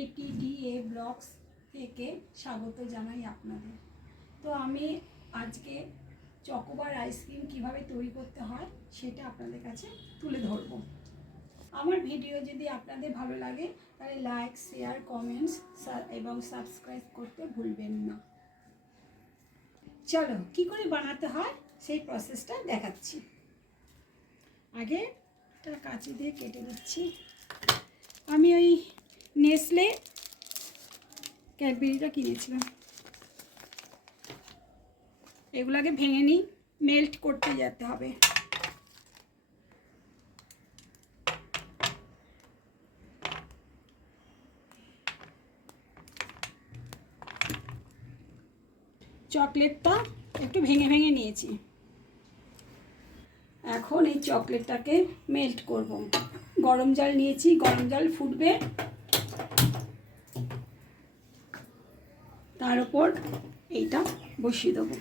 ATDA blogs থেকে স্বাগত জানাই আপনাদের। তো আমি আজকে চকোবার আইসক্রিম কিভাবে তৈরি করতে হয় সেটা আপনাদের কাছে তুলে ধরব। আমার ভিডিও যদি আপনাদের ভালো লাগে তাহলে লাইক, শেয়ার, কমেন্টস এবং সাবস্ক্রাইব করতে ভুলবেন না। চলো কি করে বানাতে হয় সেই প্রসেসটা দেখাচ্ছি। আগে একটা কাঁচি দিয়ে কেটে দিচ্ছি। আমি ওই নেসলে ক্যাডবেরিটা কিনেছিলাম, এগুলোকে ভেঙে নিই, মেল্ট করতে যেতে হবে। চকলেটটা একটু ভেঙে ভেঙে নিয়েছি। এখন এই চকলেটটাকে মেল্ট করব। গরম জল নিয়েছি, গরম জল ফুটবে, তার উপর এইটা বসিয়ে দেবো।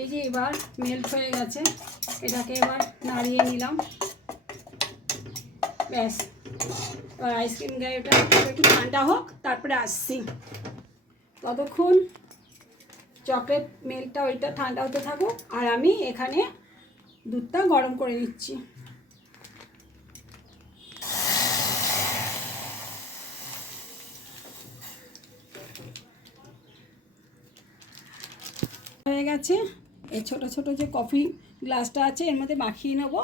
এই যে এবার মেল্ট হয়ে গেছে, এটাকে এবার নাড়িয়ে নিলাম। ব্যাস, এবার আইসক্রিম গাড়িটা একটু ঠান্ডা হোক, তারপরে আসছি। ততক্ষণ চকলেট মেল্টটা ওইটা ঠান্ডা হতে থাকুক, আর আমি এখানে দুধটা গরম করে নিচ্ছি। হয়ে গেছে। এই ছোট ছোট যে কফি গ্লাসটা আছে এর মধ্যে মাখিয়ে নেব।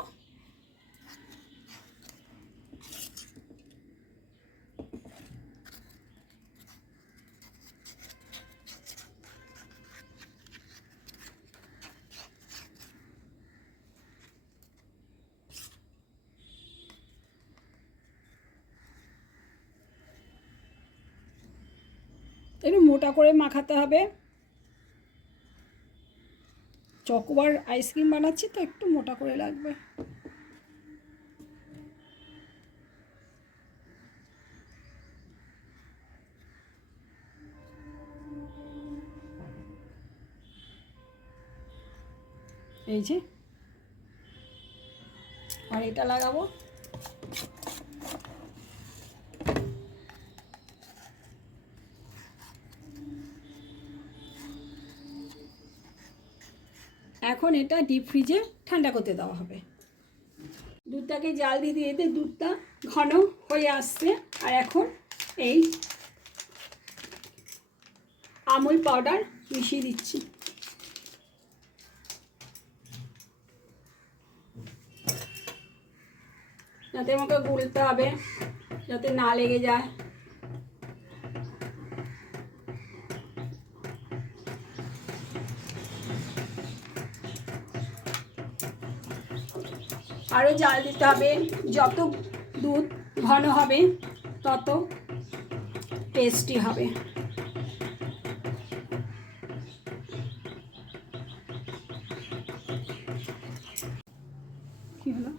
একটু মোটা করে মাখাতে হবে। চকোবার আইসক্রিম বানাচ্ছি তো একটু মোটা করে লাগবে। এই যে, আর এটা লাগাবো। এখন এটা ডিপ ফ্রিজে ঠান্ডা করতে দেওয়া হবে। দুধটাকে জাল দিতে দিতে দুধটা ঘন হয়ে আসছে, আর এখন এই আমুল পাউডার মিশিয়ে দিচ্ছি। যাতে আমাকে গুলতে হবে, যাতে না লেগে যায়। আরও জাল দিতে হবে। যত দুধ ঘন হবে তত টেস্টি হবে। কি হলো?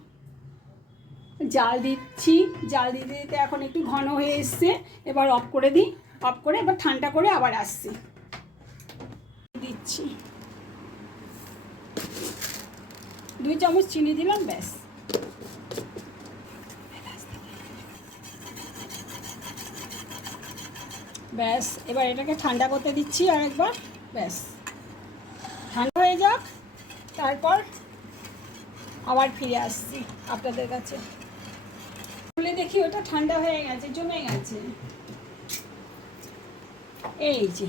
জাল দিচ্ছি, জাল দিতে দিতে এখন একটু ঘন হয়ে এসছে। এবার অফ করে দিই, অফ করে এবার ঠান্ডা করে আবার আসছি। দিচ্ছি 2 চামচ চিনি দিলাম, ব্যাস। ব্যাস, এবার এটাকে ঠান্ডা করতে দিচ্ছি আর একবার। ব্যাস, ঠান্ডা হয়ে যাক, তারপর আবার ফিরে আসছি আপনাদের কাছে। খুলে দেখি ওটা ঠান্ডা হয়ে গেছে, জমে গেছে। এই যে,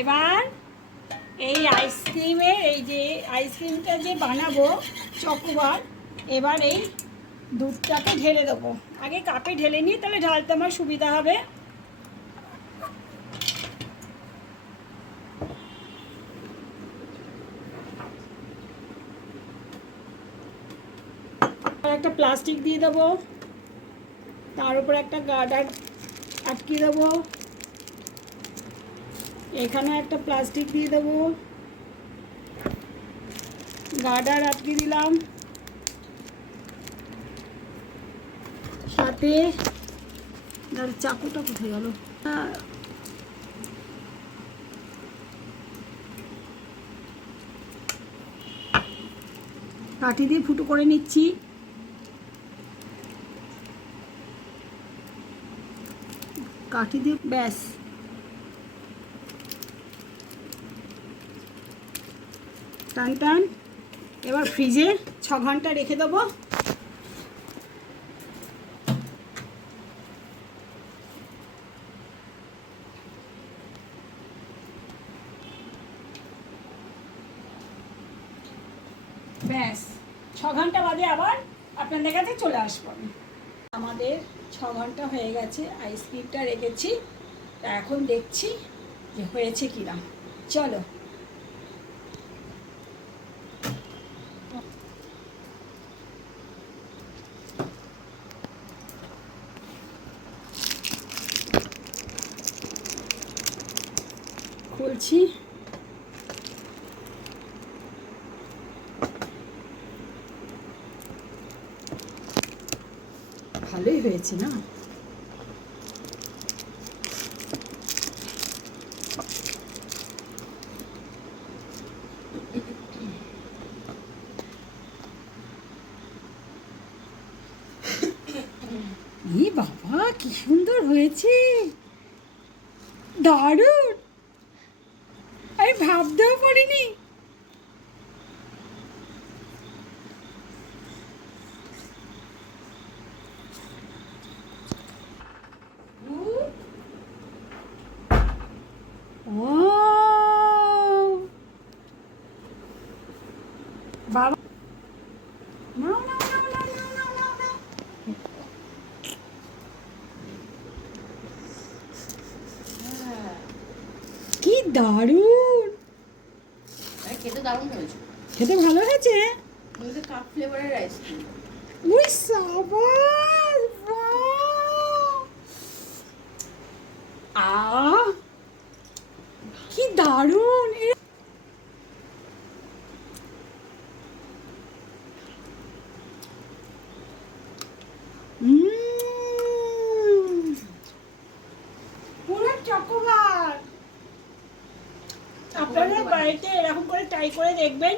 এবার এই আইসক্রিমের এই যে আইসক্রিমটা যে বানাবো চকোবার, এবার এই দুধটাকে ঢেলে দেবো। আগে কাপে ঢেলে নিই, তাহলে ঢালতে আমার সুবিধা হবে। একটা প্লাস্টিক দিয়ে দেবো, তার উপর একটা গার্ডার আটকে দেবো। এখানে একটা প্লাস্টিক দিয়ে দেবো, গার্ডার আটকে দিলাম, সাথে চাকুটা কোথায় গেল, কাঠি দিয়ে ফুটো করে নিচ্ছি। কাঠি দিয়ে ব্যাস, টান টান। এবার ফ্রিজে 6 ঘন্টা রেখে দেবো। ব্যাস 6 ঘন্টা বাদে আবার আপনাদের কাছে চলে আসবো আমি। আমাদের 6 ঘন্টা হয়ে গেছে, আইসক্রিমটা রেখেছি, তা এখন দেখছি যে হয়েছে কিনা। চলো। খুলছি। ভালোই হয়েছে না? ই বাবা, কি সুন্দর হয়েছে, দারুণ। আমি ভাবতেও পারিনি। ও বাবা, নাও নাও নাও নাও নাও নাও নাও নাও। কি দারুণ, খেতে দারুণ হয়েছে। খেতে ভালো হয়েছে। কাপ ফ্লেভারের আইসক্রিম। উই সাবাস, বাহ! কি দারুণ। পুরো চকোবার। আপনারা বাড়িতে এরকম করে ট্রাই করে দেখবেন,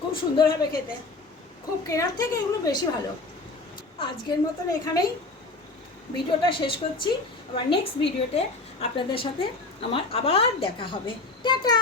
খুব সুন্দর হবে খেতে, খুব কেনার থেকে এগুলো বেশি ভালো। আজকের মতন এখানেই ভিডিওটা শেষ করছি। আবার নেক্সট ভিডিওতে আপনাদের সাথে আমার আবার দেখা হবে। টাটা।